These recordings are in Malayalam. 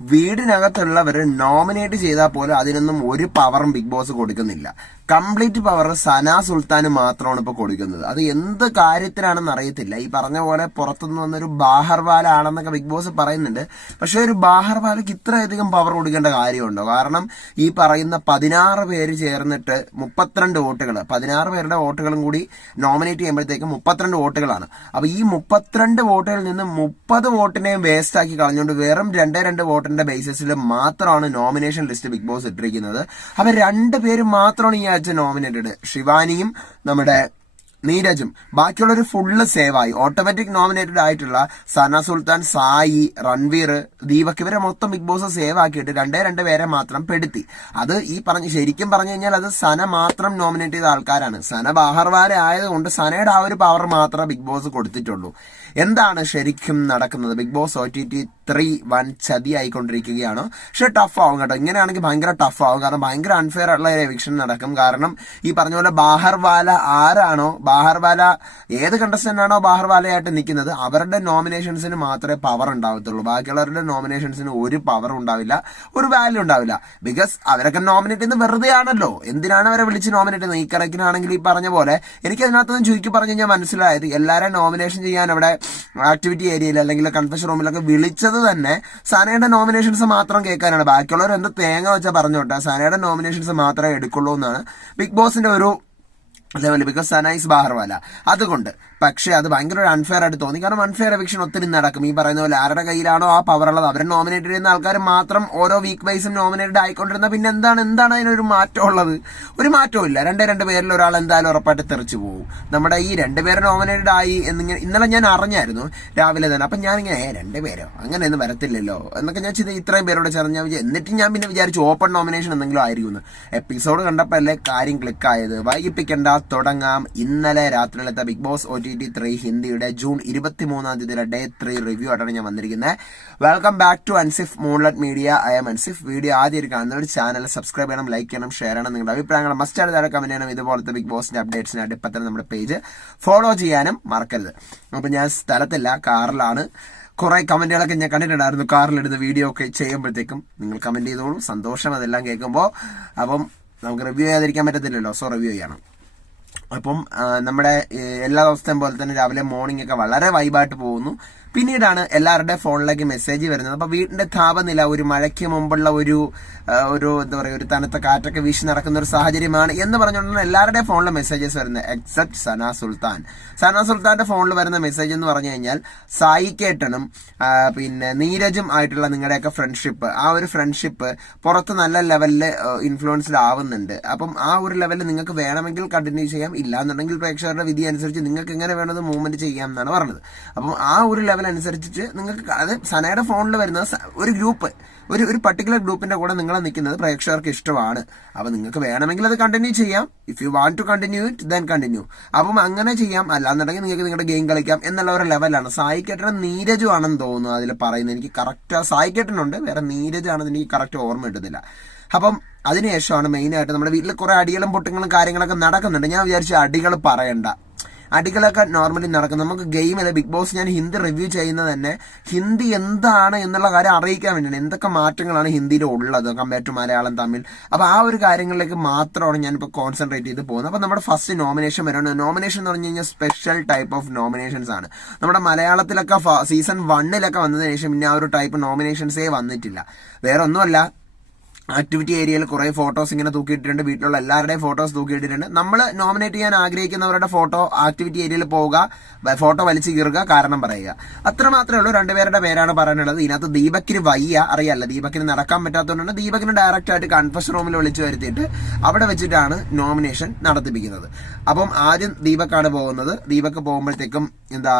വീടിനകത്തുള്ളവർ നോമിനേറ്റ് ചെയ്താൽ പോലും അതിനൊന്നും ഒരു പവറും ബിഗ് ബോസ് കൊടുക്കുന്നില്ല. കംപ്ലീറ്റ് പവർ സന സുൽത്താന് മാത്രമാണ് ഇപ്പോൾ കൊടുക്കുന്നത്. അത് എന്ത് കാര്യത്തിനാണെന്ന് അറിയത്തില്ല. ഈ പറഞ്ഞ പോലെ പുറത്തുനിന്ന് വന്നൊരു ബാഹർവാല ആണെന്നൊക്കെ ബിഗ് ബോസ് പറയുന്നുണ്ട്. പക്ഷേ ഒരു ബാഹർവാലയ്ക്ക് ഇത്രയധികം പവർ കൊടുക്കേണ്ട കാര്യമുണ്ടോ? കാരണം ഈ പറയുന്ന പതിനാറ് പേര് ചേർന്നിട്ട് മുപ്പത്തിരണ്ട് വോട്ടുകൾ പതിനാറ് പേരുടെ വോട്ടുകളും കൂടി നോമിനേറ്റ് ചെയ്യുമ്പോഴത്തേക്കും മുപ്പത്തിരണ്ട് വോട്ടുകളാണ്. അപ്പോൾ ഈ മുപ്പത്തിരണ്ട് വോട്ടുകളിൽ നിന്ന് മുപ്പത് വോട്ടിനെയും വേസ്റ്റ് ആക്കി കളഞ്ഞുകൊണ്ട് വെറും രണ്ടേ രണ്ട് വോട്ടിന്റെ ബേസിസിൽ മാത്രമാണ് നോമിനേഷൻ ലിസ്റ്റ് ബിഗ് ബോസ് ഇട്ടിരിക്കുന്നത്. അപ്പൊ രണ്ട് പേര് മാത്രമാണ് ഈ ആഴ്ച നോമിനേറ്റഡ് ശിവാനിയും നമ്മുടെ നീരജും. ബാക്കിയുള്ളവർ ഫുള്ള് സേവായി. ഓട്ടോമാറ്റിക് നോമിനേറ്റഡ് ആയിട്ടുള്ള സന സുൽത്താൻ സായി റൺവീർ ദീപക് ഇവരെ മൊത്തം ബിഗ് ബോസ് സേവ് ആക്കിയിട്ട് രണ്ടേ രണ്ട് പേരെ മാത്രം പെടുത്തി. അത് ഈ പറഞ്ഞ ശരിക്കും പറഞ്ഞു കഴിഞ്ഞാൽ അത് സന മാത്രം നോമിനേറ്റ് ചെയ്ത ആൾക്കാരാണ്. സന ബാഹർവാല ആയതുകൊണ്ട് സനയുടെ ആ ഒരു പവർ മാത്രമേ ബിഗ് ബോസ് കൊടുത്തിട്ടുള്ളൂ. എന്താണ് ശരിക്കും നടക്കുന്നത്? Bigg Boss O T T three one ചതി ആയിക്കൊണ്ടിരിക്കുകയാണ്. പക്ഷെ ടഫ് ആവും കേട്ടോ. ഇങ്ങനെയാണെങ്കിൽ ഭയങ്കര ടഫ് ആവും. കാരണം ഭയങ്കര അൺഫെയർ ആയിട്ടുള്ള ഒരു എവിക്ഷൻ നടക്കും. കാരണം ഈ പറഞ്ഞ പോലെ ബാഹർവാല ആരാണോ ബാഹർവാല ഏത് കണ്ടസ്റ്റന്റ് ആണോ ബാഹർവാലയായിട്ട് നിൽക്കുന്നത് അവരുടെ നോമിനേഷൻസിന് മാത്രമേ പവർ ഉണ്ടാവത്തുള്ളൂ. ബാക്കിയുള്ളവരുടെ നോമിനേഷൻസിന് ഒരു പവർ ഉണ്ടാവില്ല ഒരു വാല്യൂ ഉണ്ടാവില്ല. ബിക്കോസ് അവരൊക്കെ നോമിനേറ്റ് ചെയ്യുന്നത് വെറുതെ ആണല്ലോ എന്തിനാണ് അവരെ വിളിച്ച് നോമിനേറ്റ് ചെയ്യുന്നത്? ഈ കണക്കിനാണെങ്കിൽ ഈ പറഞ്ഞ പോലെ എനിക്ക് അതിനകത്തൊന്നും ചുരുക്കി പറഞ്ഞു കഴിഞ്ഞാൽ മനസ്സിലായത് എല്ലാവരെയും നോമിനേഷൻ ചെയ്യാൻ അവിടെ ആക്ടിവിറ്റി ഏരിയയിൽ അല്ലെങ്കിൽ കൺഫഷൻ റൂമിലൊക്കെ വിളിച്ചത് തന്നെ സനയുടെ നോമിനേഷൻസ് മാത്രം കേൾക്കാനാണ്. ബാക്കിയുള്ളവർ എന്ത് തേങ്ങ വെച്ചാൽ പറഞ്ഞോട്ടെ സനയുടെ നോമിനേഷൻസ് മാത്രമേ എടുക്കുള്ളൂ എന്നാണ് ബിഗ് ബോസിന്റെ ഒരു ലെവൽ ബിക്കോസ് സനൈസ് ബാഹർവാല അതുകൊണ്ട് പക്ഷേ അത് ഭയങ്കര ഒരു അൺഫെയർ ആയിട്ട് തോന്നി. കാരണം അൺഫെയർ എവിക്ഷൻ ഒത്തിരി നടക്കും. ഈ പറയുന്ന പോലെ ആരുടെ കയ്യിലാണോ ആ പവർ ഉള്ളത്? അവരെ നോമിനേറ്റ് ചെയ്യുന്ന ആൾക്കാർ മാത്രം ഓരോ വീക്ക് വൈസും നോമിനേറ്റഡ് ആയിക്കൊണ്ടിരുന്ന പിന്നെ എന്താണ്? എന്താണ് അതിനൊരു മാറ്റം ഉള്ളത്? ഒരു മാറ്റവും ഇല്ല. രണ്ടേ രണ്ട് പേരിൽ ഒരാൾ എന്തായാലും ഉറപ്പായിട്ട് തെറിച്ചു പോകും നമ്മുടെ ഈ രണ്ട് പേര് നോമിനേറ്റഡ് ആയി എന്നിങ്ങനെ ഇന്നലെ ഞാൻ അറിഞ്ഞായിരുന്നു രാവിലെ തന്നെ. അപ്പം ഞാനിങ്ങനെ ഏ രണ്ടുപേരോ അങ്ങനെയൊന്നും വരത്തില്ലല്ലോ? എന്നൊക്കെ ഞാൻ ചെയ്ത് ഇത്രയും പേരോട് ചേർന്ന് ഞാൻ എന്നിട്ട് ഞാൻ പിന്നെ വിചാരിച്ചു ഓപ്പൺ നോമിനേഷൻ എന്തെങ്കിലും ആയിരിക്കും എപ്പിസോഡ് കണ്ടപ്പോൾ അല്ലേ കാര്യം ക്ലിക്ക് ആയത്? വൈകിപ്പിക്കേണ്ട തുടങ്ങാം. ഇന്നലെ രാത്രിയിലത്തെ Bigg Boss O T T three ഹിന്ദിയുടെ June ഇരുപത്തി മൂന്നാം തീയതിയുടെ ഡേ ത്രീ റിവ്യൂ ആയിട്ടാണ് ഞാൻ വന്നിരിക്കുന്നത്. Welcome back to Ansif Moonlet Media I'm Ansif video ആദ്യം കാണുന്നവർ ചാനൽ സബ്സ്ക്രൈബ് ചെയ്യണം ലൈക്ക് ചെയ്യണം ഷെയർ ചെയ്യണം നിങ്ങളുടെ അഭിപ്രായങ്ങൾ മസ്റ്റ് ആയിട്ട് താഴെ കമന്റ് ചെയ്യണം. ഇതുപോലത്തെ ബിഗ് ബോസിന്റെ അപ്ഡേറ്റ്സിനായിട്ട് ഇപ്പം തന്നെ നമ്മുടെ പേജ് ഫോളോ ചെയ്യാനും മറക്കരുത്. അപ്പം ഞാൻ സ്ഥലത്തില്ല കാറിലാണ്. കുറെ കമന്റുകളൊക്കെ ഞാൻ കണ്ടിട്ടുണ്ടായിരുന്നു. കാറിലെടുത്ത് വീഡിയോ ഒക്കെ ചെയ്യുമ്പോഴത്തേക്കും നിങ്ങൾ കമന്റ് ചെയ്തോളൂ. സന്തോഷം അതെല്ലാം കേൾക്കുമ്പോൾ അപ്പം നമുക്ക് റിവ്യൂ ചെയ്യാതിരിക്കാൻ പറ്റത്തില്ലല്ലോ. സോ റിവ്യൂ ചെയ്യണം. അപ്പം നമ്മുടെ എല്ലാ ദിവസത്തെയും പോലെ തന്നെ രാവിലെ മോർണിംഗ് ഒക്കെ വളരെ വൈബായിട്ട് പോകുന്നു. പിന്നീടാണ് എല്ലാവരുടെ ഫോണിലേക്ക് മെസ്സേജ് വരുന്നത്. അപ്പോൾ വീടിന്റെ താപനില ഒരു മഴയ്ക്ക് മുമ്പുള്ള ഒരു ഒരു എന്താ പറയുക ഒരു തണുത്ത കാറ്റൊക്കെ വീശി നടക്കുന്ന ഒരു സാഹചര്യമാണ് എന്ന് പറഞ്ഞുകൊണ്ടാണ് എല്ലാവരുടെയും ഫോണിൽ മെസ്സേജസ് വരുന്നത്. എക്സെപ്റ്റ് സന സുൽത്താൻ. സന സുൽത്താന്റെ ഫോണിൽ വരുന്ന മെസ്സേജ് എന്ന് പറഞ്ഞു കഴിഞ്ഞാൽ സായി കേട്ടനും പിന്നെ നീരജും ആയിട്ടുള്ള നിങ്ങളുടെയൊക്കെ ഫ്രണ്ട്ഷിപ്പ് ആ ഒരു ഫ്രണ്ട്ഷിപ്പ് പുറത്ത് നല്ല ലെവലിൽ ഇൻഫ്ലുവൻസ്ഡ് ആവുന്നുണ്ട് അപ്പം ആ ഒരു ലെവലിൽ നിങ്ങൾക്ക് വേണമെങ്കിൽ കണ്ടിന്യൂ ചെയ്യാം. ഇല്ലാന്നുണ്ടെങ്കിൽ പ്രേക്ഷകരുടെ വിധി അനുസരിച്ച് നിങ്ങൾക്ക് എങ്ങനെ വേണമെന്ന് മൂവ്മെന്റ് ചെയ്യാം എന്നാണ് പറഞ്ഞത്. അപ്പം ആ ഒരു ലെവൽ അനുസരിച്ചിട്ട് നിങ്ങൾക്ക് അത് സനയുടെ ഫോണിൽ വരുന്ന ഒരു ഗ്രൂപ്പ് ഒരു ഒരു പർട്ടിക്കുലർ ഗ്രൂപ്പിന്റെ കൂടെ നിങ്ങൾ നിൽക്കുന്നത് പ്രേക്ഷകർക്ക് ഇഷ്ടമാണ്. അപ്പൊ നിങ്ങൾക്ക് വേണമെങ്കിൽ അത് കണ്ടിന്യൂ ചെയ്യാം. If you want to continue it then continue അപ്പം അങ്ങനെ ചെയ്യാം. അല്ലാന്നുണ്ടെങ്കിൽ നിങ്ങൾക്ക് നിങ്ങളുടെ ഗെയിം കളിക്കാം എന്നുള്ള ഒരു ലെവലാണ് സായിക്കേട്ടനും നീരജു ആണെന്ന് തോന്നുന്നു അതിൽ പറയുന്നത്. എനിക്ക് കറക്റ്റ് സായിക്കേട്ടനുണ്ട് വേറെ നീരജാണെന്ന് എനിക്ക് കറക്റ്റ് ഓർമ്മ കിട്ടുന്നില്ല. അപ്പം അതിനുശേഷമാണ് മെയിനായിട്ട് നമ്മുടെ വീട്ടിൽ കുറേ അടികളും പൊട്ടുകളും കാര്യങ്ങളൊക്കെ നടക്കുന്നുണ്ട്. ഞാൻ വിചാരിച്ചു അടികൾ പറയണ്ട. അടികളൊക്കെ നോർമലി നടക്കും. നമുക്ക് ഗെയിം ഗെയിമിൽ ബിഗ് ബോസ് ഞാൻ ഹിന്ദി റിവ്യൂ ചെയ്യുന്നത് തന്നെ ഹിന്ദി എന്താണ് എന്നുള്ള കാര്യം അറിയിക്കാൻ വേണ്ടിയാണ്. എന്തൊക്കെ മാറ്റങ്ങളാണ് ഹിന്ദിയിൽ ഉള്ളത് കമ്പയർ ടു മലയാളം തമിഴ്? അപ്പോൾ ആ ഒരു കാര്യങ്ങളിലേക്ക് മാത്രമാണ് ഞാനിപ്പോൾ കോൺസെൻട്രേറ്റ് ചെയ്ത് പോകുന്നത്. അപ്പോൾ നമ്മുടെ ഫസ്റ്റ് നോമിനേഷൻ വരുന്നത് നോമിനേഷൻ എന്ന് പറഞ്ഞു കഴിഞ്ഞാൽ സ്പെഷ്യൽ ടൈപ്പ് ഓഫ് നോമിനേഷൻസ് ആണ്. നമ്മുടെ മലയാളത്തിലൊക്കെ സീസൺ വണ്ണിലൊക്കെ വന്നതിന് ശേഷം പിന്നെ ആ ഒരു ടൈപ്പ് നോമിനേഷൻസേ വന്നിട്ടില്ല. വേറെ ഒന്നുമല്ല ആക്ടിവിറ്റി ഏരിയയിൽ കുറേ ഫോട്ടോസ് ഇങ്ങനെ തൂക്കിയിട്ടിട്ടുണ്ട്. വീട്ടിലുള്ള എല്ലാവരുടെയും ഫോട്ടോസ് തൂക്കിയിട്ടിട്ടുണ്ട്. നമ്മൾ നോമിനേറ്റ് ചെയ്യാൻ ആഗ്രഹിക്കുന്നവരുടെ ഫോട്ടോ ആക്ടിവിറ്റി ഏരിയയിൽ പോവുക ഫോട്ടോ വലിച്ചു കീറുക കാരണം പറയുക. അത്ര മാത്രമേ ഉള്ളൂ രണ്ടുപേരുടെ പേരാണ് പറയാനുള്ളത് ഇതിനകത്ത് ദീപക്കിന് വയ്യ അറിയാല്ല ദീപക്കിന് നടക്കാൻ പറ്റാത്തതുകൊണ്ടാണ് ദീപക്കിന് ഡയറക്റ്റ് ആയിട്ട് കൺഫസ് റൂമിൽ വിളിച്ചു വരുത്തിയിട്ട് അവിടെ വെച്ചിട്ടാണ് നോമിനേഷൻ നടത്തിപ്പിക്കുന്നത്. അപ്പം ആദ്യം ദീപക്കാണ് പോകുന്നത്. ദീപക്ക് പോകുമ്പോഴത്തേക്കും എന്താ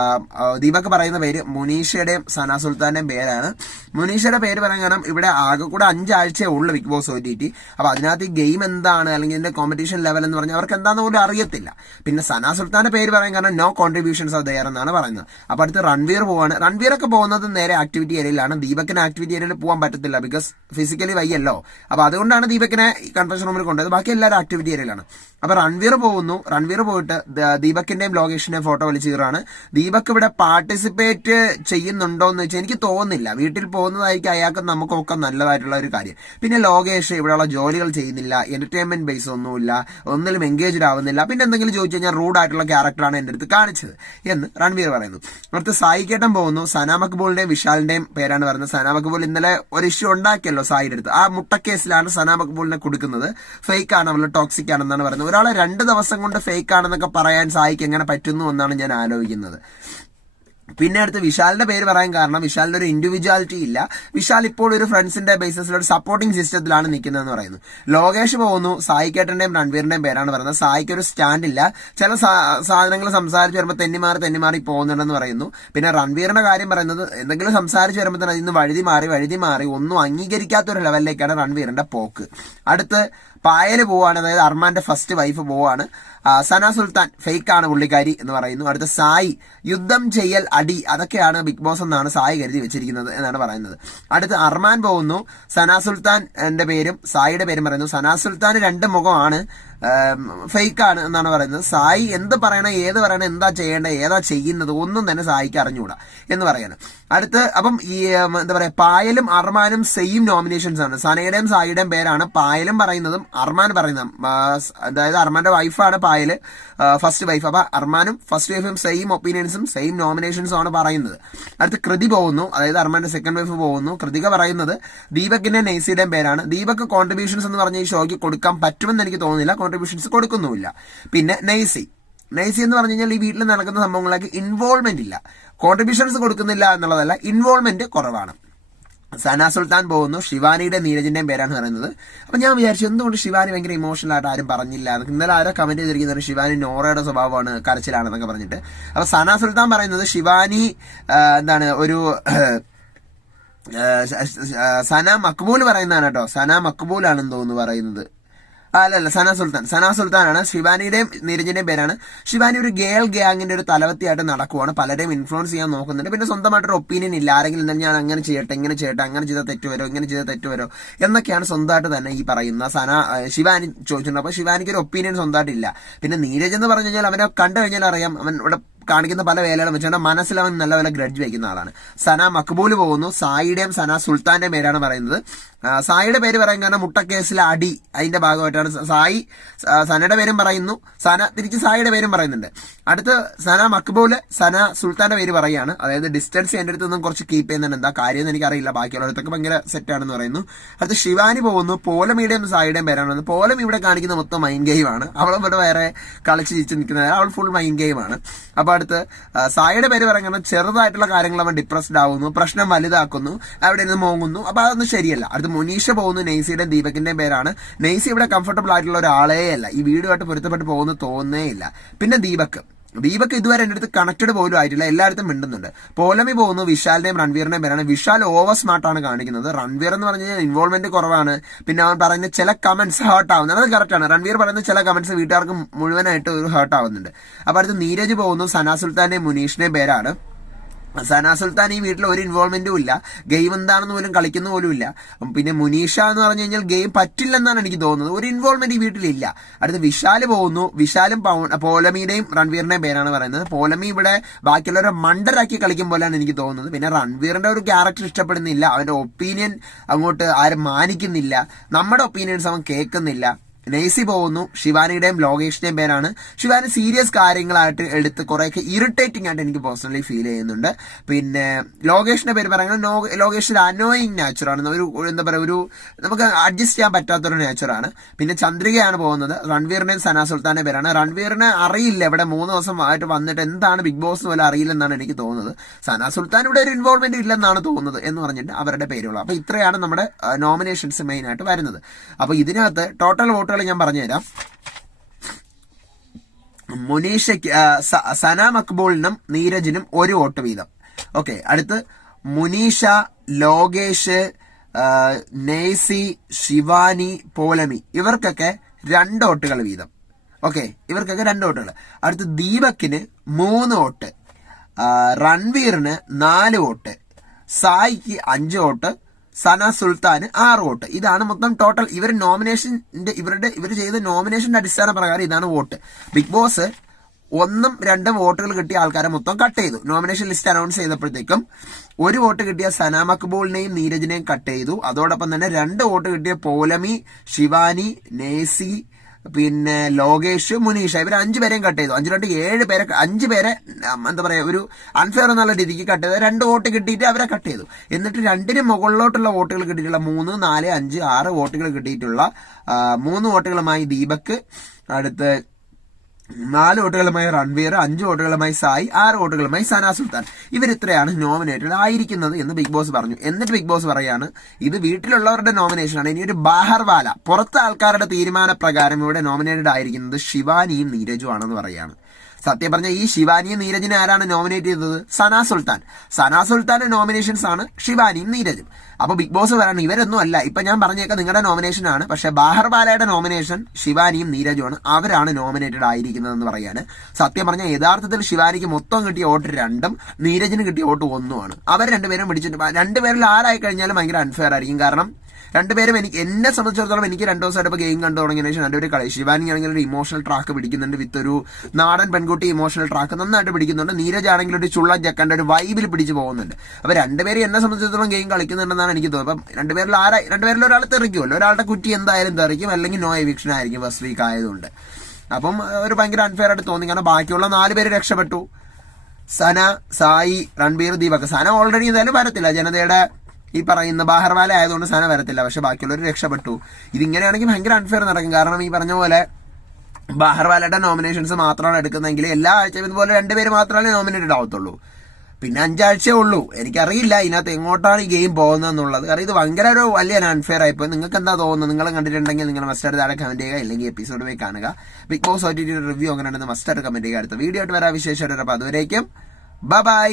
ദീപക്ക് ദീപക് പറയുന്ന പേര് മുനീഷയുടെയും സന സുൽത്താന്റെയും പേരാണ്. മുനീഷയുടെ പേര് പറയാൻ കാരണം ഇവിടെ ആകെ കൂടെ അഞ്ചാഴ്ചയേ ഉള്ളൂ Bigg Boss O T T. അപ്പോൾ അതിനകത്ത് ഗെയിം എന്താണ് അല്ലെങ്കിൽ ഇതിന്റെ കോമ്പറ്റീഷൻ ലെവൽ എന്ന് പറഞ്ഞാൽ അവർക്ക് എന്താണെന്ന് പോലും അറിയത്തില്ല. പിന്നെ സനാ സുൽത്താന്റെ പേര് പറയാൻ കാരണം നോ കോൺട്രിബ്യൂഷൻസ് ഓഫ് ദയർ എന്നാണ് പറയുന്നത്. അപ്പോൾ അടുത്ത് റൺവീർ പോവാണ്. റൺവീർ ഒക്കെ പോകുന്നത് നേരെ ആക്ടിവിറ്റി ഏരിയയിലാണ് ദീപക്കിന് ആക്ടിവിറ്റി ഏരിയയിൽ പോകാൻ പറ്റത്തില്ല ബിക്കോസ് ഫിസിക്കലി വയ്യല്ലോ. അപ്പോൾ അതുകൊണ്ടാണ് ദീപക്കിനെ കൺഫെഷൻ റൂമിൽ കൊണ്ടുപോയത് ബാക്കി എല്ലാവരും ആക്ടിവിറ്റി ഏരിയയിലാണ് അപ്പോൾ റൺവീർ പോകുന്നു. റൺവീർ പോയിട്ട് ദീപക്കിന്റെയും ലോകേഷിന്റെയും ഫോട്ടോ വലിച്ചു കീറാണ്. ദീപക് ഇവിടെ പാർട്ടിസിപ്പേറ്റ് ചെയ്യുന്നുണ്ടോ എന്ന് വെച്ചാൽ എനിക്ക് തോന്നുന്നില്ല. വീട്ടിൽ പോകുന്നതായിരിക്കും അയാൾക്ക് നമുക്കൊക്കെ നല്ലതായിട്ടുള്ള ഒരു കാര്യം. പിന്നെ ലോകേഷ് ഇവിടെയുള്ള ജോലികൾ ചെയ്യുന്നില്ല എന്റർടൈൻമെന്റ് ബേസ് ഒന്നുമില്ല ഒന്നിലും എൻഗേജ്ഡ് ആവുന്നില്ല. പിന്നെ എന്തെങ്കിലും ചോദിച്ചു കഴിഞ്ഞാൽ റൂഡായിട്ടുള്ള ക്യാരക്ടറാണ് എന്റെ അടുത്ത് കാണിച്ചത് എന്ന് രൺവീർ പറയുന്നു. അടുത്ത് സായിക്കേട്ടൻ പോകുന്നു. സന വിശാലിന്റെയും പേരാണ് പറയുന്നത്. സന ഇന്നലെ ഒരു ഇഷ്യൂ ഉണ്ടാക്കിയല്ലോ സായിയുടെ അടുത്ത്. ആ മുട്ടക്കേസിലാണ് സന മക്ബൂളിനെ കൊടുക്കുന്നത്. ഫേക്ക് ആണ് അവൾ ടോക്സിക് ആണെന്നാണ് പറയുന്നത്. ഒരാളെ രണ്ട് ദിവസം കൊണ്ട് ഫേക്ക് ആണെന്നൊക്കെ പറയാൻ സായിക്ക് എങ്ങനെ പറ്റുന്നു എന്നാണ് ഞാൻ ആലോചിക്കുന്നത്. പിന്നെ അടുത്ത് വിശാലിന്റെ പേര് പറയാൻ കാരണം വിശാലിന് ഒരു ഇൻഡിവിജ്വാലിറ്റി ഇല്ല. വിശാൽ ഇപ്പോൾ ഒരു ഫ്രണ്ട്സിന്റെ ബേസിസിൽ ഒരു സപ്പോർട്ടിംഗ് സിസ്റ്റത്തിലാണ് നിൽക്കുന്നതെന്ന് പറയുന്നു. ലോകേഷ് പോകുന്നു സായിക്കേട്ടന്റെയും രൺവീറിന്റെയും പേരാണ് പറയുന്നത്. സായിക്ക് ഒരു സ്റ്റാൻഡ് ഇല്ല. ചില സാധനങ്ങൾ സംസാരിച്ച് വരുമ്പോൾ തെന്നിമാറി തെന്നിമാറി പോകുന്നുണ്ടെന്ന് പറയുന്നു. പിന്നെ രൺവീറിന്റെ കാര്യം പറയുന്നത് എന്തെങ്കിലും സംസാരിച്ച് വരുമ്പോൾ തന്നെ അതിൽ നിന്ന് വഴുതി മാറി വഴുതി മാറി ഒന്നും അംഗീകരിക്കാത്ത ഒരു ലെവലിലേക്കാണ് രൺവീറിന്റെ പോക്ക്. അടുത്ത് പായൽ പോവാണ്. അതായത് അർമാന്റെ ഫസ്റ്റ് വൈഫ് പോവാണ്. സന സുൽത്താൻ ഫേക്ക് ആണ് പുള്ളിക്കാരി എന്ന് പറയുന്നു. അടുത്ത സായി യുദ്ധം ചെയ്യൽ അടി അതൊക്കെയാണ് ബിഗ് ബോസ് എന്നാണ് സായി കരുതി വെച്ചിരിക്കുന്നത് എന്നാണ് പറയുന്നത്. അടുത്ത് അർമാൻ പോകുന്നു. സന സുൽത്താൻ എന്റെ പേരും സായിയുടെ പേരും പറയുന്നു. സന സുൽത്താൻ രണ്ട് മുഖമാണ് ഫേക്ക് ആണ് എന്നാണ് പറയുന്നത്. സായി എന്ത് പറയണം ഏത് പറയണം എന്താ ചെയ്യേണ്ടത് ഏതാ ചെയ്യുന്നത് ഒന്നും തന്നെ സായിക്ക് അറിഞ്ഞുകൂടാ എന്ന് പറയാണ് അടുത്ത് അപ്പം ഈ എന്താ പറയാ പായലും അർമാനും സെയിം നോമിനേഷൻസ് ആണ്. സനയുടെയും സായിയുടെയും പേരാണ്. പായലും പറയുന്നതും അർമാൻ പറയുന്നത് അതായത് അർമാന്റെ വൈഫാണ് പായൽ ഫസ്റ്റ് വൈഫ് അപ്പൊ അർമാനും ഫസ്റ്റ് വൈഫും സെയിം ഒപ്പീനിയൻസും സെയിം നോമിനേഷൻസും ആണ് പറയുന്നത്. അടുത്ത് കൃതി പോകുന്നു അതായത് അർമാന്റെ സെക്കൻഡ് വൈഫ് പോകുന്നു. കൃതിക പറയുന്നത് ദീപകിന്റെ നെയ്സിയുടെയും പേരാണ്. ദീപക് കോൺട്രിബ്യൂഷൻസ് എന്ന് പറഞ്ഞ ഈ ഷോയ്ക്ക് കൊടുക്കാൻ പറ്റുമെന്ന് എനിക്ക് തോന്നുന്നില്ല. കോൺട്രിബ്യൂഷൻസ് കൊടുക്കുന്നുമില്ല. പിന്നെ നെയ്സി നൈസി എന്ന് പറഞ്ഞു കഴിഞ്ഞാൽ ഈ വീട്ടിൽ നടക്കുന്ന സംഭവങ്ങളിലേക്ക് ഇൻവോൾവ്മെന്റ് ഇല്ല. കോൺട്രിബ്യൂഷൻസ് കൊടുക്കുന്നില്ല എന്നുള്ളതല്ല ഇൻവോൾവ്മെന്റ് കുറവാണ്. സന സുൽത്താൻ പോകുന്നു. ശിവാനിയുടെ നീരജിന്റെയും പേരാണ് പറയുന്നത്. അപ്പൊ ഞാൻ വിചാരിച്ചു എന്തുകൊണ്ട് ശിവാനി ഭയങ്കര ഇമോഷണൽ ആയിട്ട് ആരും പറഞ്ഞില്ല? ഇന്നലെ ആരോ കമന്റ് ചെയ്തിരിക്കുന്നത് ശിവാനി നോറയുടെ സ്വഭാവമാണ് കരച്ചിലാണെന്നൊക്കെ പറഞ്ഞിട്ട്. അപ്പൊ സന സുൽത്താൻ പറയുന്നത് ശിവാനി എന്താണ് ഒരു സന മക്ബൂൽ പറയുന്നതാണ് കേട്ടോ. സന മക്ബൂൽ ആണെന്ന് തോന്നുന്നു പറയുന്നത്. അല്ല അല്ല സന സുൽത്താൻ. സന സുൽത്താനാണ്. ശിവാനിയുടെയും നീരജിന്റെയും പേരാണ്. ശിവാനി ഒരു ഗേൾ ഗ്യാങ്ങിന്റെ ഒരു തലവത്തിയായിട്ട് നടക്കുവാണ്. പലരെയും ഇൻഫ്ലുവൻസ് ചെയ്യാൻ നോക്കുന്നുണ്ട്. പിന്നെ സ്വന്തമായിട്ടൊരു ഒപ്പീനിയൻ ഇല്ല. ആരെങ്കിലും തന്നെ ഞാൻ അങ്ങനെ ചെയ്യട്ടെ ഇങ്ങനെ ചെയ്യട്ടെ അങ്ങനെ ചെയ്താൽ തെറ്റുവരോ ഇങ്ങനെ ചെയ്താൽ തെറ്റുവരോ എന്നൊക്കെയാണ് സ്വന്തമായിട്ട് തന്നെ ഈ പറയുന്ന സന ശിവാനി ചോദിച്ചിട്ടുണ്ട് അപ്പൊ ശിവാനിക്ക് ഒരു ഒപ്പീനിയൻ സ്വന്തമായിട്ടില്ല. പിന്നെ നീരജ് എന്ന് പറഞ്ഞു കഴിഞ്ഞാൽ അവനെ കണ്ടു കഴിഞ്ഞാൽ അറിയാം. അവൻ ഇവിടെ കാണിക്കുന്ന പല വേലകളും വെച്ചാൽ മനസ്സിൽ അവൻ നല്ല പോലെ ഗ്രഡ്ജ് വയ്ക്കുന്ന ആളാണ്. സന മക്ബൂൽ പോകുന്നു. സായിയുടെയും സന സുൽത്താന്റെയും പേരാണ് പറയുന്നത്. സായിയുടെ പേര് പറയാൻ കാരണം മുട്ടക്കേസിലെ അടി അതിന്റെ ഭാഗമായിട്ടാണ് സായി സനയുടെ പേരും പറയുന്നു. സന തിരിച്ച് സായിയുടെ പേരും പറയുന്നുണ്ട്. അടുത്ത് സന മക്ബൂൽ സന സുൽത്താന്റെ പേര് പറയാണ് അതായത് ഡിസ്റ്റൻസ് എന്റെ അടുത്ത് നിന്നും കുറച്ച് കീപ്പ് ചെയ്യുന്നുണ്ട്. എന്താ കാര്യം എന്ന് എനിക്കറിയില്ല. ബാക്കിയുള്ളവരത്തൊക്കെ ഭയങ്കര സെറ്റ് ആണെന്ന് പറയുന്നു. അടുത്ത് ശിവാനി പോകുന്നു. പോലമിയുടെയും സായിയുടെയും പേരാണ് പോലം ഇവിടെ കാണിക്കുന്ന മൊത്തം മൈൻഡ് ഗെയിം ആണ്. അവൾ ഇവിടെ വേറെ കളിച്ച് ചിരിച്ച് നിൽക്കുന്നത് അവൾ ഫുൾ മൈൻഡ് ഗെയിം ആണ്. അപ്പൊ അടുത്ത് ആ, സായിയുടെ പേര് പറയുന്നത് ചെറുതായിട്ടുള്ള കാര്യങ്ങൾ അവൻ ഡിപ്രസ്ഡ് ആവുന്നു പ്രശ്നം വലുതാക്കുന്നു അവിടെ നിന്ന് മോങ്ങുന്നു. അപ്പൊ അതൊന്നും ശരിയല്ല. അടുത്ത് മുനീഷ പോകുന്നു നെയ്സിയുടെ ദീപകിന്റെയും പേരാണ്. നെയ്സി ഇവിടെ കംഫർട്ടബിൾ ആയിട്ടുള്ള ഒരാളേ അല്ല ഈ വീടുമായിട്ട് പൊരുത്തപ്പെട്ട് പോകുന്നു തോന്നേ ഇല്ല. പിന്നെ ദീപക്. ദീപക് ഇതുവരെ എന്റെ അടുത്ത് കണക്റ്റഡ് പോലും ആയിട്ടില്ല. എല്ലായിടത്തും മിണ്ടുന്നുണ്ട്. പോലമി പോകുന്നു വിശാലിനെയും റൺവീറിനെയും പേരാണ് വിശാൽ ഓവർ സ്മാർട്ടാണ് കാണിക്കുന്നത്. റൺവീർ എന്ന് പറഞ്ഞു കഴിഞ്ഞാൽ ഇൻവോൾവ്മെന്റ് കുറവാണ്. പിന്നെ അവൻ പറയുന്ന ചില കമന്റ്സ് ഹേർട്ട് ആവുന്നുണ്ട് അത് കറക്റ്റാണ് റൺവീർ പറയുന്ന ചില കമന്റ്സ് വീട്ടുകാർക്ക് മുഴുവനായിട്ട് ഒരു ഹേർട്ട് ആവുന്നുണ്ട്. അപ്പോൾ അടുത്ത് നീരജ് പോകുന്നു സന സുൽത്താന്റെയും മുനീഷിനെയും പേരാണ്. സന സുൽത്താൻ ഈ വീട്ടിൽ ഒരു ഇൻവോൾവ്മെന്റും ഇല്ല. ഗെയിം എന്താണെന്ന് പോലും കളിക്കുന്ന പോലും ഇല്ല. പിന്നെ മുനീഷ എന്ന് പറഞ്ഞു കഴിഞ്ഞാൽ ഗെയിം പറ്റില്ലെന്നാണ് എനിക്ക് തോന്നുന്നത്. ഒരു ഇൻവോൾവ്മെന്റ് ഈ വീട്ടിലില്ല അടുത്ത് വിശാൽ പോകുന്നു. വിശാലും പോലമിയുടെയും റൺവീറിന്റെയും പേരാണ് പറയുന്നത്. പോലമി ഇവിടെ ബാക്കിയുള്ളവരെ മണ്ടരാക്കി കളിക്കും പോലെയാണ് എനിക്ക് തോന്നുന്നത്. പിന്നെ റൺവീറിന്റെ ഒരു ക്യാരക്ടർ ഇഷ്ടപ്പെടുന്നില്ല. അവന്റെ ഒപ്പീനിയൻ അങ്ങോട്ട് ആരും മാനിക്കുന്നില്ല. നമ്മുടെ ഒപ്പീനിയൻസ് അവൻ കേൾക്കുന്നില്ല. നെയ്സി പോകുന്നു. ശിവാനിയുടെയും ലോകേഷിന്റെയും പേരാണ്. ശിവാനി സീരിയസ് കാര്യങ്ങളായിട്ട് എടുത്ത് കുറേയൊക്കെ ഇറിറ്റേറ്റിംഗ് ആയിട്ട് എനിക്ക് പേഴ്സണലി ഫീൽ ചെയ്യുന്നുണ്ട്. പിന്നെ ലോകേഷിന്റെ പേര് പറയുന്നത് ലോകേഷ് ഒരു അനോയിങ് നാച്ചുറാണ് ഒരു എന്താ പറയുക ഒരു നമുക്ക് അഡ്ജസ്റ്റ് ചെയ്യാൻ പറ്റാത്തൊരു നാച്ചുറാണ് പിന്നെ ചന്ദ്രികയാണ് പോകുന്നത്. റൺവീറിന്റെയും സന സുൽത്താന്റെ പേരാണ്. റൺവീറിനെ അറിയില്ല. ഇവിടെ മൂന്ന് ദിവസം ആയിട്ട് വന്നിട്ട് എന്താണ് ബിഗ് ബോസ് പോലെ അറിയില്ലെന്നാണ് എനിക്ക് തോന്നുന്നത്. സന സുൽത്താൻ ഇവിടെ ഒരു ഇൻവോൾവ്മെന്റ് ഇല്ലെന്നാണ് തോന്നുന്നത് എന്ന് പറഞ്ഞിട്ട് അവരുടെ പേരുകൾ അപ്പൊ ഇത്രയാണ് നമ്മുടെ നോമിനേഷൻസ് മെയിൻ ആയിട്ട് വരുന്നത്. അപ്പൊ ഇതിനകത്ത് ടോട്ടൽ വോട്ടുകൾ ഞാൻ പറഞ്ഞുതരാം. മുനീഷയ്ക്ക് സന മക്ബൂളിനും നീരജിനും ഒരു വോട്ട് വീതം. ഓക്കെ അടുത്ത് മുനീഷ ലോകേഷ് നെയ്സി ശിവാനി പോലമി ഇവർക്കൊക്കെ രണ്ട് വോട്ടുകൾ വീതം. ഓക്കെ ഇവർക്കൊക്കെ രണ്ട് വോട്ടുകൾ. അടുത്ത് ദീപക്കിന് മൂന്ന് വോട്ട് റൺവീറിന് നാല് വോട്ട് സായിക്ക് അഞ്ച് വോട്ട് സന സുൽത്താന് ആറ് വോട്ട്. ഇതാണ് മൊത്തം ടോട്ടൽ ഇവർ നോമിനേഷന്റെ ഇവരുടെ ഇവർ ചെയ്ത നോമിനേഷന്റെ അടിസ്ഥാന പ്രകാരം ഇതാണ് വോട്ട്. ബിഗ് ബോസ് ഒന്നും രണ്ടും വോട്ടുകൾ കിട്ടിയ ആൾക്കാരെ മൊത്തം കട്ട് ചെയ്തു. നോമിനേഷൻ ലിസ്റ്റ് അനൗൺസ് ചെയ്തപ്പോഴത്തേക്കും ഒരു വോട്ട് കിട്ടിയ സന മക്ബൂളിനെയും നീരജിനെയും കട്ട് ചെയ്തു. അതോടൊപ്പം തന്നെ രണ്ട് വോട്ട് കിട്ടിയ പോലമി ശിവാനി നേസി പിന്നെ ലോകേഷ് മുനീഷ ഇവർ അഞ്ച് പേരെയും കട്ട് ചെയ്തു. അഞ്ചു രണ്ട് ഏഴ് പേരെ അഞ്ച് പേരെ എന്താ പറയുക ഒരു അൺഫെയർ എന്നുള്ള രീതിക്ക് കട്ട് ചെയ്തു. രണ്ട് വോട്ട് കിട്ടിയിട്ട് അവരെ കട്ട് ചെയ്തു. എന്നിട്ട് രണ്ടിന് മുകളിലോട്ടുള്ള വോട്ടുകൾ കിട്ടിയിട്ടുള്ള മൂന്ന് നാല് അഞ്ച് ആറ് വോട്ടുകൾ കിട്ടിയിട്ടുള്ള മൂന്ന് വോട്ടുകളുമായി ദീപക് അടുത്ത് നാല് വോട്ടുകളുമായി റൺവീർ അഞ്ച് വോട്ടുകളുമായി സായി ആറ് വോട്ടുകളുമായി സനാ സുൽത്താൻ. ഇവരിത്രയാണ് നോമിനേറ്റഡ് ആയിരിക്കുന്നത് എന്ന് ബിഗ് ബോസ് പറഞ്ഞു. എന്നിട്ട് ബിഗ് ബോസ് പറയാണ് ഇത് വീട്ടിലുള്ളവരുടെ നോമിനേഷനാണ് ഇനി ഒരു ബാഹർവാല പുറത്തെ ആൾക്കാരുടെ തീരുമാനപ്രകാരം ഇവിടെ നോമിനേറ്റഡ് ആയിരിക്കുന്നത് ശിവാനിയും നീരജും ആണെന്ന് പറയാണ്. സത്യം പറഞ്ഞ ഈ ശിവാനിയും നീരജിനെ ആരാണ് നോമിനേറ്റ് ചെയ്തത്? സന സുൽത്താൻ. സന സുൽത്താന്റെ നോമിനേഷൻസ് ആണ് ശിവാനിയും നീരജും. അപ്പൊ ബിഗ് ബോസ് പറയണം ഇവരൊന്നും അല്ല. ഇപ്പൊ ഞാൻ പറഞ്ഞേക്ക നിങ്ങളുടെ നോമിനേഷൻ ആണ്. പക്ഷെ ബാഹർബാലയുടെ നോമിനേഷൻ ശിവാനിയും നീരജുമാണ് അവരാണ് നോമിനേറ്റഡ് ആയിരിക്കുന്നത് എന്ന് പറയാണ്. സത്യം പറഞ്ഞ യഥാർത്ഥത്തിൽ ശിവാനിക്ക് മൊത്തം കിട്ടിയ വോട്ട് രണ്ടും നീരജിന് കിട്ടിയ വോട്ട് ഒന്നുമാണ്. അവർ രണ്ടുപേരും പിടിച്ചിട്ട് രണ്ടുപേരിൽ ആരായി കഴിഞ്ഞാലും ഭയങ്കര അൺഫെയർ ആയിരിക്കും. കാരണം രണ്ടുപേരും എനിക്ക് എന്നെ സംബന്ധിച്ചിടത്തോളം എനിക്ക് രണ്ടു ദിവസമായിട്ട് ഇപ്പോൾ ഗെയിം കണ്ടു തുടങ്ങിയതിന് ശേഷം രണ്ടുപേരും കളി. ശിവാനി ആണെങ്കിൽ ഒരു ഇമോഷണൽ ട്രാക്ക് പിടിക്കുന്നുണ്ട് വിത്ത് ഒരു നാടൻ പെൺകുട്ടി ഇമോഷണൽ ട്രാക്ക് നന്നായിട്ട് പിടിക്കുന്നുണ്ട്. നീരജ് ആണെങ്കിൽ ഒരു ചുള്ള ജക്കന്റെ ഒരു വൈബിൽ പിടിച്ച് പോകുന്നുണ്ട്. അപ്പൊ രണ്ടുപേരും എന്നെ സംബന്ധിച്ചിടത്തോളം ഗെയിം കളിക്കുന്നുണ്ടെന്നാണ് എനിക്ക് തോന്നുന്നത്. അപ്പം രണ്ടുപേരിൽ ആരാ രണ്ടുപേരിൽ ഒരാൾ തെറിക്കുമല്ലോ. ഒരാളുടെ കുറ്റി എന്തായാലും തെറിക്കും. അല്ലെങ്കിൽ നോ എവിക്ഷൻ ആയിരിക്കും ഫസ്റ്റ് വീക്ക് ആയതുകൊണ്ട്. അപ്പം ഒരു ഭയങ്കര അൺഫെയർ ആയിട്ട് തോന്നി. കാരണം ബാക്കിയുള്ള നാല് പേര് രക്ഷപ്പെട്ടു. സന സായി രൺബീർ ദീപക്. സന ഓൾറെഡി എന്തായാലും വരത്തില്ല. ജനതയുടെ ഈ പറയുന്ന ബാഹർവാല ആയതുകൊണ്ട് സാധനം വരത്തില്ല പക്ഷെ ബാക്കിയുള്ളവർ രക്ഷപ്പെട്ടു. ഇതിങ്ങനെയാണെങ്കിൽ ഭയങ്കര അൺഫെയർ നടക്കും കാരണം ഈ പറഞ്ഞ പോലെ ബാഹർവാലയുടെ നോമിനേഷൻസ് മാത്രമാണ് എടുക്കുന്നതെങ്കിൽ എല്ലാ ആഴ്ചയും ഇതുപോലെ രണ്ടുപേര് മാത്രമേ നോമിനേറ്റഡ് ആവത്തുള്ളൂ പിന്നെ അഞ്ചാഴ്ചയേ ഉള്ളൂ. എനിക്കറിയില്ല ഇതിനകത്ത് എങ്ങോട്ടാണ് ഈ ഗെയിം പോകുന്നതെന്നുള്ളത്. കാരണം ഇത് ഭയങ്കര ഒരു വലിയ അൺഫെയർ ആയിപ്പോയി നിങ്ങൾക്ക് എന്താ തോന്നുന്നത്? നിങ്ങൾ കണ്ടിട്ടുണ്ടെങ്കിൽ നിങ്ങൾ മസ്റ്റായിട്ട് താഴെ കമന്റ് ചെയ്യുക അല്ലെങ്കിൽ എപ്പിസോഡ് പോയി കാണുക. Bigg Boss O T review അങ്ങനെ മസ്റ്റായിട്ട് കമന്റ് ചെയ്യുക. അടുത്ത വീഡിയോ ആയിട്ട് വരാൻ വിശേഷമായിട്ട് അപ്പോൾ അതുവരേക്കും. ബൈ